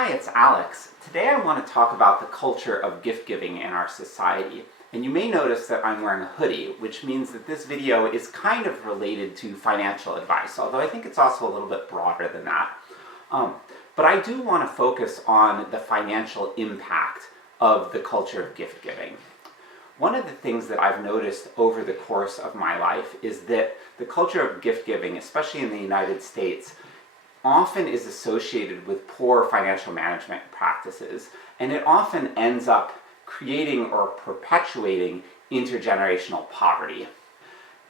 Hi, it's Alex. Today I want to talk about the culture of gift giving in our society. And you may notice that I'm wearing a hoodie, which means that this video is kind of related to financial advice, although I think it's also a little bit broader than that. But I do want to focus on the financial impact of the culture of gift giving. One of the things that I've noticed over the course of my life is that the culture of gift giving, especially in the United States, often is associated with poor financial management practices, and it often ends up creating or perpetuating intergenerational poverty.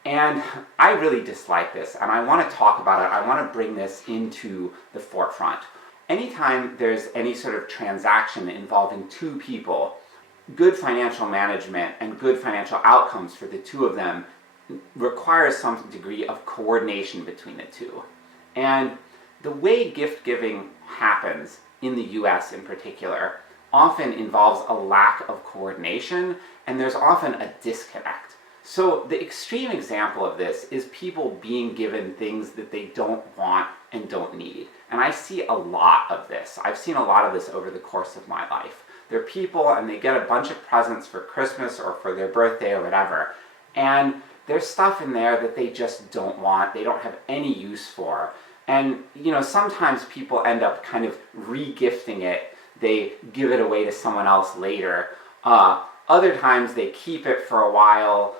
And I really dislike this, and I want to talk about it. I want to bring this into the forefront. Anytime there's any sort of transaction involving two people, good financial management and good financial outcomes for the two of them requires some degree of coordination between the two. And the way gift giving happens in the US in particular often involves a lack of coordination, and there's often a disconnect. So the extreme example of this is people being given things that they don't want and don't need. And I see a lot of this. I've seen a lot of this over the course of my life. There are people and they get a bunch of presents for Christmas or for their birthday or whatever, and there's stuff in there that they just don't want, they don't have any use for. And, sometimes people end up kind of re-gifting it. They give it away to someone else later. Other times they keep it for a while.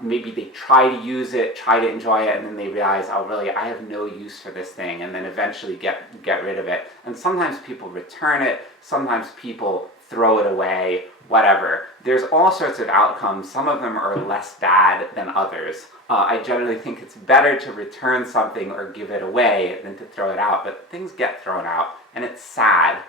Maybe they try to use it, try to enjoy it, and then they realize, oh, really, I have no use for this thing, and then eventually get rid of it. And sometimes people return it. Sometimes people throw it away, whatever. There's all sorts of outcomes. Some of them are less bad than others. I generally think it's better to return something or give it away than to throw it out, but things get thrown out, and it's sad.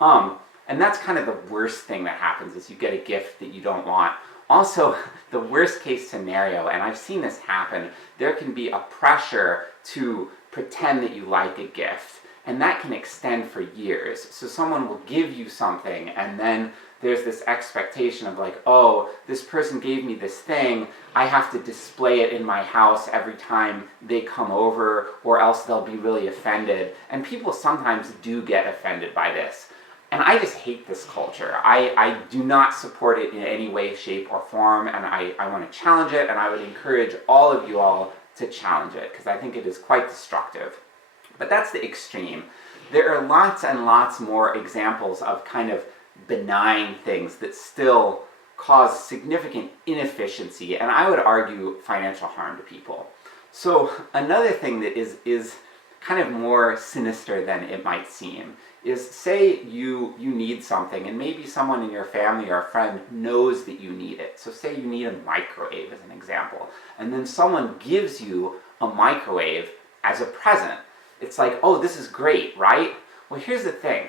And that's kind of the worst thing that happens, is you get a gift that you don't want. Also, the worst case scenario, and I've seen this happen, there can be a pressure to pretend that you like a gift, and that can extend for years. So someone will give you something, and then there's this expectation of like, oh, this person gave me this thing, I have to display it in my house every time they come over, or else they'll be really offended. And people sometimes do get offended by this. And I just hate this culture. I do not support it in any way, shape, or form, and I want to challenge it, and I would encourage all of you all to challenge it, because I think it is quite destructive. But that's the extreme. There are lots and lots more examples of kind of benign things that still cause significant inefficiency, and I would argue financial harm to people. So another thing that is kind of more sinister than it might seem is, say you need something, and maybe someone in your family or a friend knows that you need it. So say you need a microwave as an example, and then someone gives you a microwave as a present. It's like, oh, this is great, right? Well, here's the thing.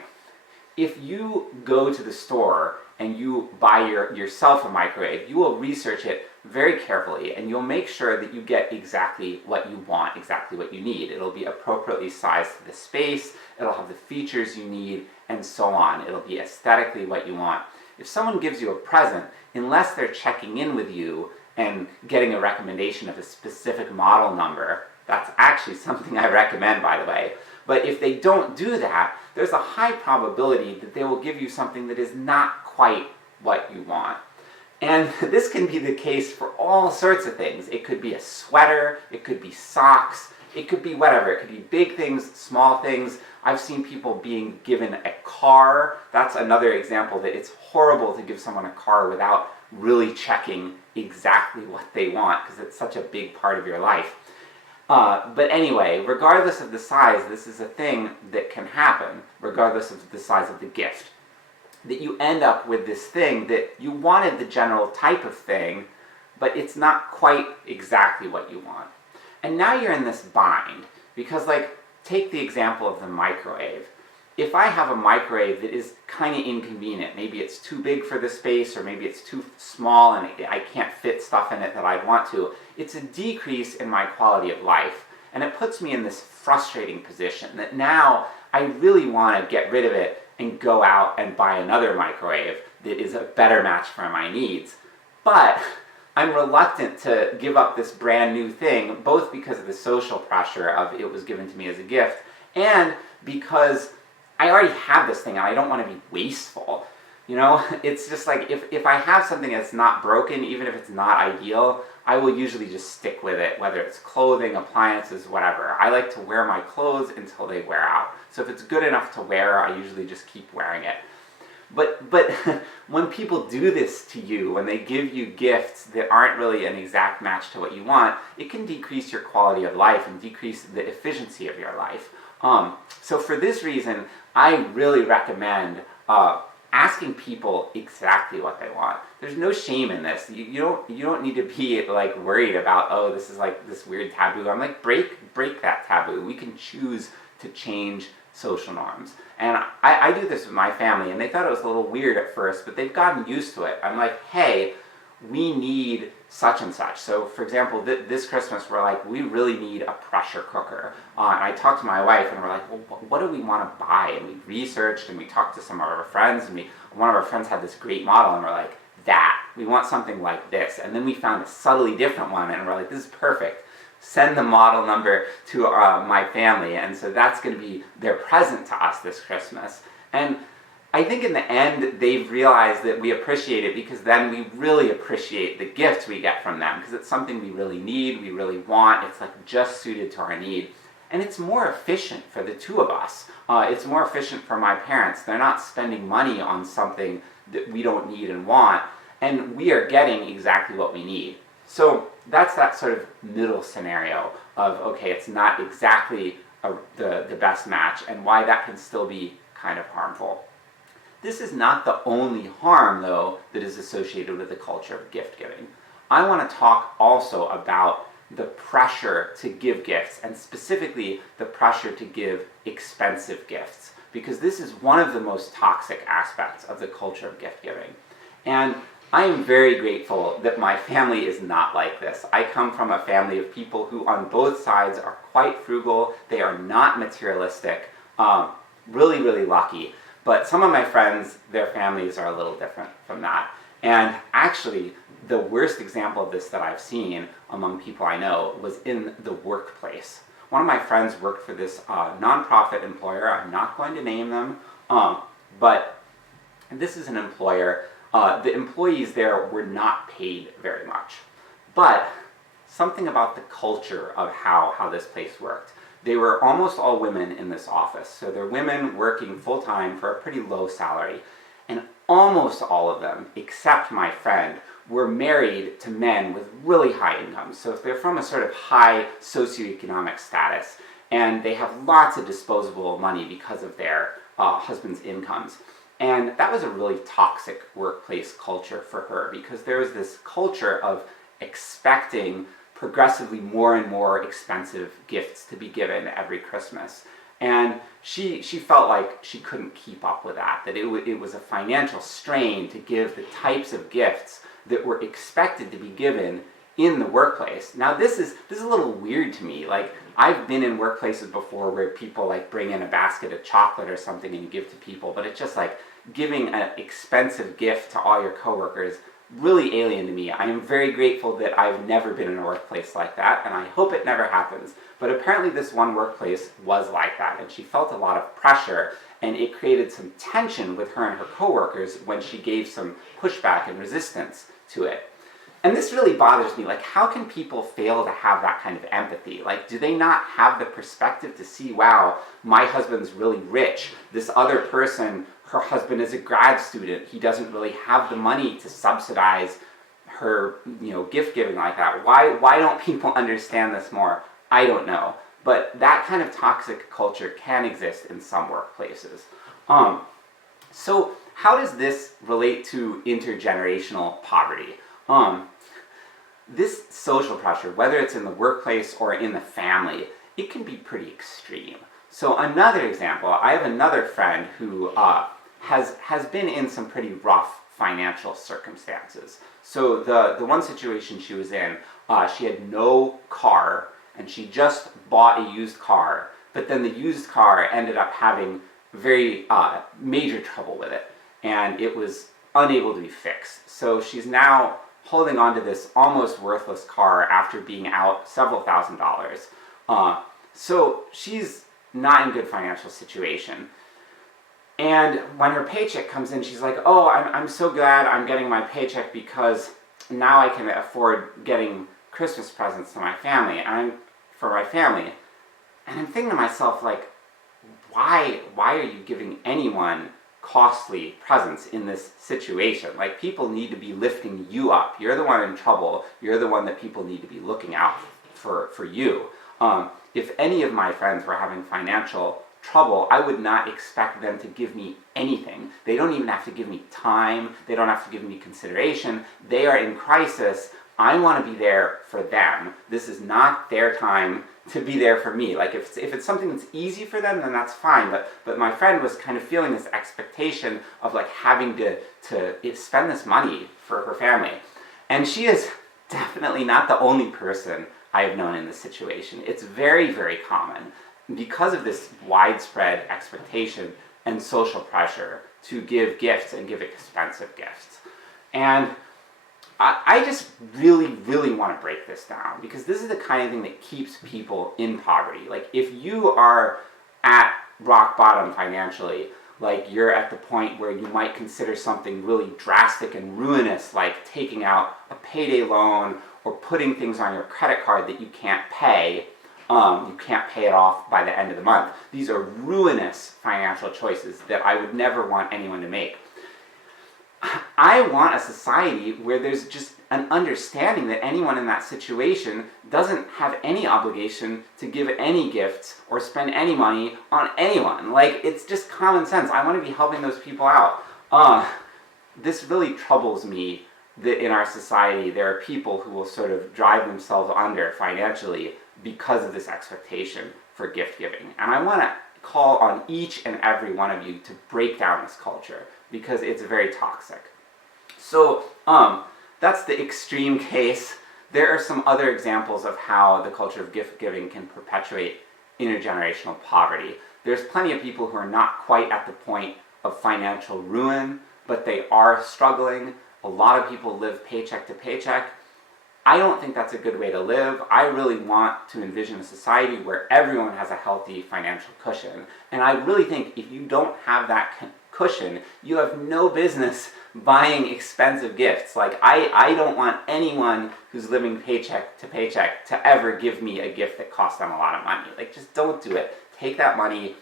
If you go to the store and you buy yourself a microwave, you will research it very carefully, and you'll make sure that you get exactly what you want, exactly what you need. It'll be appropriately sized to the space, it'll have the features you need, and so on. It'll be aesthetically what you want. If someone gives you a present, unless they're checking in with you and getting a recommendation of a specific model number, that's actually something I recommend, by the way. But if they don't do that, there's a high probability that they will give you something that is not quite what you want. And this can be the case for all sorts of things. It could be a sweater, it could be socks, it could be whatever. It could be big things, small things. I've seen people being given a car. That's another example that it's horrible to give someone a car without really checking exactly what they want, because it's such a big part of your life. But anyway, regardless of the size, this is a thing that can happen, regardless of the size of the gift. That you end up with this thing that you wanted the general type of thing, but it's not quite exactly what you want. And now you're in this bind, because take the example of the microwave. If I have a microwave that is kind of inconvenient, maybe it's too big for the space, or maybe it's too small and I can't fit stuff in it that I'd want to, it's a decrease in my quality of life. And it puts me in this frustrating position that now I really want to get rid of it and go out and buy another microwave that is a better match for my needs. But I'm reluctant to give up this brand new thing, both because of the social pressure of it was given to me as a gift, and because I already have this thing and I don't want to be wasteful. You know, it's just like if I have something that's not broken, even if it's not ideal, I will usually just stick with it, whether it's clothing, appliances, whatever. I like to wear my clothes until they wear out. So if it's good enough to wear, I usually just keep wearing it. But when people do this to you, when they give you gifts that aren't really an exact match to what you want, it can decrease your quality of life and decrease the efficiency of your life. So for this reason, I really recommend asking people exactly what they want. There's no shame in this. You don't need to be like worried about, oh, this is like this weird taboo. I'm like, break that taboo. We can choose to change social norms. And I do this with my family, and they thought it was a little weird at first, but they've gotten used to it. I'm like, hey, we need such and such. So for example, this Christmas we're like, we really need a pressure cooker. And I talked to my wife and we're like, well, what do we want to buy? And we researched and we talked to some of our friends, and one of our friends had this great model, and we're like, we want something like this. And then we found a subtly different one, and we're like, this is perfect. Send the model number to my family, and so that's going to be their present to us this Christmas. And I think in the end, they've realized that we appreciate it, because then we really appreciate the gift we get from them, because it's something we really need, we really want, it's like just suited to our need. And it's more efficient for the two of us. It's more efficient for my parents. They're not spending money on something that we don't need and want, and we are getting exactly what we need. So that's that sort of middle scenario of, okay, it's not exactly the best match, and why that can still be kind of harmful. This is not the only harm, though, that is associated with the culture of gift giving. I want to talk also about the pressure to give gifts, and specifically the pressure to give expensive gifts, because this is one of the most toxic aspects of the culture of gift giving. And I am very grateful that my family is not like this. I come from a family of people who on both sides are quite frugal. They are not materialistic. Really, really lucky. But some of my friends, their families are a little different from that. And actually, the worst example of this that I've seen among people I know was in the workplace. One of my friends worked for this nonprofit employer. I'm not going to name them, but this is an employer. The employees there were not paid very much. But something about the culture of how this place worked. They were almost all women in this office. So they're women working full-time for a pretty low salary. And almost all of them, except my friend, were married to men with really high incomes. So if they're from a sort of high socioeconomic status, and they have lots of disposable money because of their husband's incomes. And that was a really toxic workplace culture for her, because there was this culture of expecting progressively more and more expensive gifts to be given every Christmas. And she felt like she couldn't keep up with that it was a financial strain to give the types of gifts that were expected to be given in the workplace. Now this is a little weird to me. Like, I've been in workplaces before where people like bring in a basket of chocolate or something and you give to people, but it's just like giving an expensive gift to all your coworkers, really alien to me. I am very grateful that I've never been in a workplace like that, and I hope it never happens. But apparently this one workplace was like that, and she felt a lot of pressure, and it created some tension with her and her coworkers when she gave some pushback and resistance to it. And this really bothers me. Like, how can people fail to have that kind of empathy? Like, do they not have the perspective to see, wow, my husband's really rich. This other person, her husband is a grad student. He doesn't really have the money to subsidize her, gift giving like that. Why don't people understand this more? I don't know. But that kind of toxic culture can exist in some workplaces. So how does this relate to intergenerational poverty? This social pressure, whether it's in the workplace or in the family, it can be pretty extreme. So another example, I have another friend who has been in some pretty rough financial circumstances. So the one situation she was in, she had no car, and she just bought a used car, but then the used car ended up having very major trouble with it, and it was unable to be fixed. So she's now holding on to this almost worthless car after being out several $1,000s. So she's not in good financial situation. And when her paycheck comes in, she's like, oh, I'm so glad I'm getting my paycheck because now I can afford getting Christmas presents to my family, for my family. And I'm thinking to myself, like, why are you giving anyone costly presents in this situation? Like, people need to be lifting you up. You're the one in trouble. You're the one that people need to be looking out for you. If any of my friends were having financial trouble, I would not expect them to give me anything. They don't even have to give me time. They don't have to give me consideration. They are in crisis. I want to be there for them. This is not their time to be there for me. Like, if it's something that's easy for them, then that's fine. But my friend was kind of feeling this expectation of like having to spend this money for her family. And she is definitely not the only person I have known in this situation. It's very, very common because of this widespread expectation and social pressure to give gifts and give expensive gifts. And I just really, really want to break this down, because this is the kind of thing that keeps people in poverty. Like, if you are at rock bottom financially, like you're at the point where you might consider something really drastic and ruinous, like taking out a payday loan or putting things on your credit card that you can't pay, you can't pay it off by the end of the month. These are ruinous financial choices that I would never want anyone to make. I want a society where there's just an understanding that anyone in that situation doesn't have any obligation to give any gifts or spend any money on anyone. Like, it's just common sense. I want to be helping those people out. This really troubles me that in our society there are people who will sort of drive themselves under financially because of this expectation for gift giving. And I want to call on each and every one of you to break down this culture, because it's very toxic. So that's the extreme case. There are some other examples of how the culture of gift giving can perpetuate intergenerational poverty. There's plenty of people who are not quite at the point of financial ruin, but they are struggling. A lot of people live paycheck to paycheck. I don't think that's a good way to live. I really want to envision a society where everyone has a healthy financial cushion. And I really think if you don't have that cushion, you have no business buying expensive gifts. Like, I don't want anyone who's living paycheck to paycheck to ever give me a gift that costs them a lot of money. Like, just don't do it. Take that money,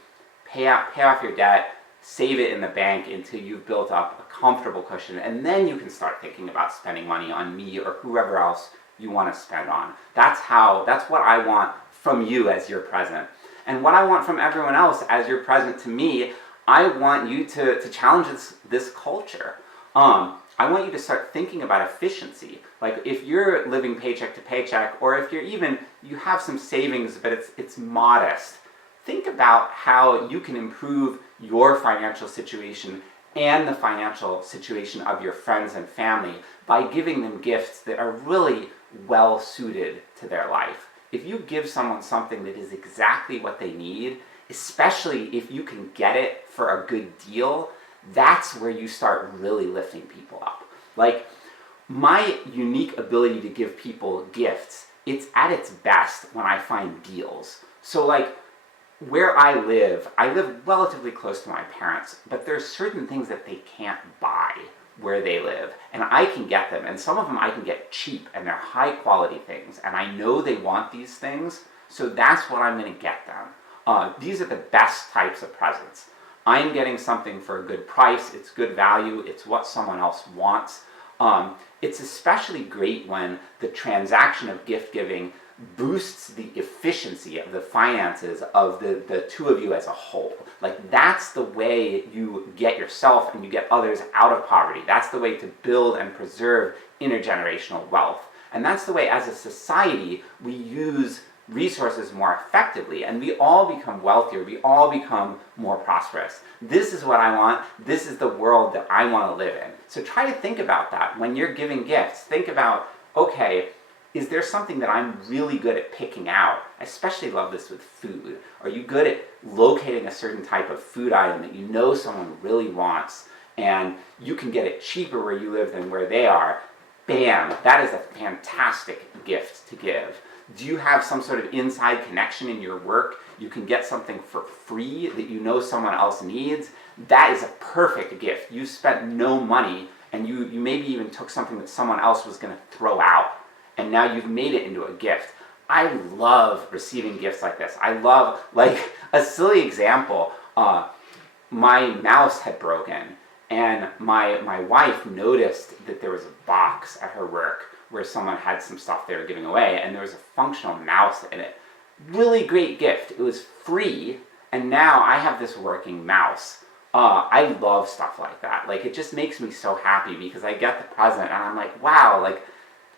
pay off your debt, save it in the bank until you've built up a comfortable cushion, and then you can start thinking about spending money on me or whoever else you want to spend on. That's what I want from you as your present. And what I want from everyone else as your present to me, I want you to challenge this culture. I want you to start thinking about efficiency. Like, if you're living paycheck to paycheck, or if you have some savings but it's modest, think about how you can improve your financial situation and the financial situation of your friends and family by giving them gifts that are really well suited to their life. If you give someone something that is exactly what they need, especially if you can get it for a good deal, that's where you start really lifting people up. Like, my unique ability to give people gifts, it's at its best when I find deals. So, like, where I live relatively close to my parents, but there's certain things that they can't buy where they live, and I can get them, and some of them I can get cheap, and they're high quality things, and I know they want these things, so that's what I'm going to get them. These are the best types of presents. I'm getting something for a good price, it's good value, it's what someone else wants. It's especially great when the transaction of gift giving boosts the efficiency of the finances of the two of you as a whole. Like, that's the way you get yourself and you get others out of poverty. That's the way to build and preserve intergenerational wealth. And that's the way, as a society, we use resources more effectively, and we all become wealthier, we all become more prosperous. This is what I want, this is the world that I want to live in. So try to think about that. When you're giving gifts, think about, okay, is there something that I'm really good at picking out? I especially love this with food. Are you good at locating a certain type of food item that you know someone really wants, and you can get it cheaper where you live than where they are? Bam, that is a fantastic gift to give. Do you have some sort of inside connection in your work? You can get something for free that you know someone else needs. That is a perfect gift. You spent no money, and you maybe even took something that someone else was going to throw out, and now you've made it into a gift. I love receiving gifts like this. I love, like, a silly example, my mouse had broken, and my wife noticed that there was a box at her work where someone had some stuff they were giving away, and there was a functional mouse in it. Really great gift. It was free, and now I have this working mouse. I love stuff like that. Like, it just makes me so happy because I get the present, and I'm like, wow, like,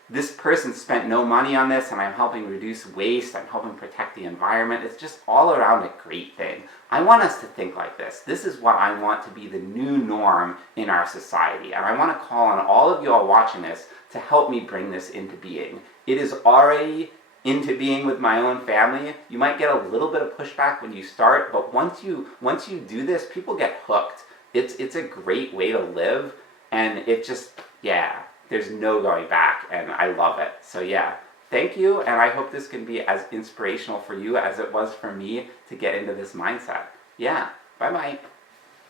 this person spent no money on this, and I'm helping reduce waste, I'm helping protect the environment. It's just all around a great thing. I want us to think like this. This is what I want to be the new norm in our society, and I want to call on all of you all watching this to help me bring this into being. It is already into being with my own family. You might get a little bit of pushback when you start, but once you do this, people get hooked. It's a great way to live, and it just, yeah, there's no going back, and I love it. So yeah, thank you, and I hope this can be as inspirational for you as it was for me to get into this mindset. Yeah, bye-bye.